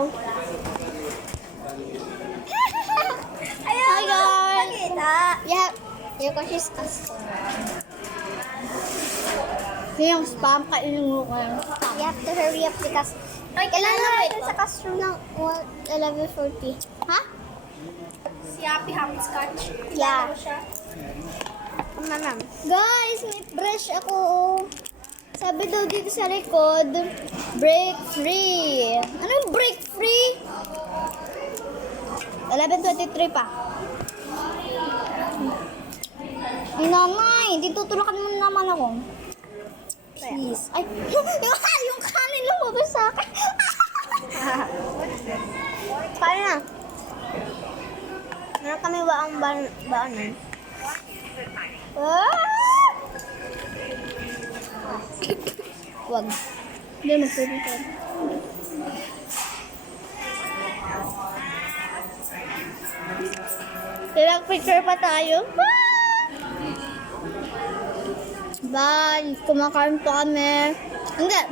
Hi guys! Pakita. Yeah, your country's customer. Yung spam, kainin mo ko yung spam. You have to hurry up because kailangan natin sa classroom ng 11:40. Ha? Si Happy Hopscotch. Yeah. Ma'am. Guys, may brush ako. Sabi daw dito sa likod, break free. Anong break free? 11:23 pa. Nanay, ditutulakan mo naman ako. Please. Ay, yung kanin lumabas sa akin. Paano na? Meron kami waang baanan. Ah! Wag. Hindi, magpipintay. Ilang picture pa tayo. Bye! Kumakain pa kami. Hindi.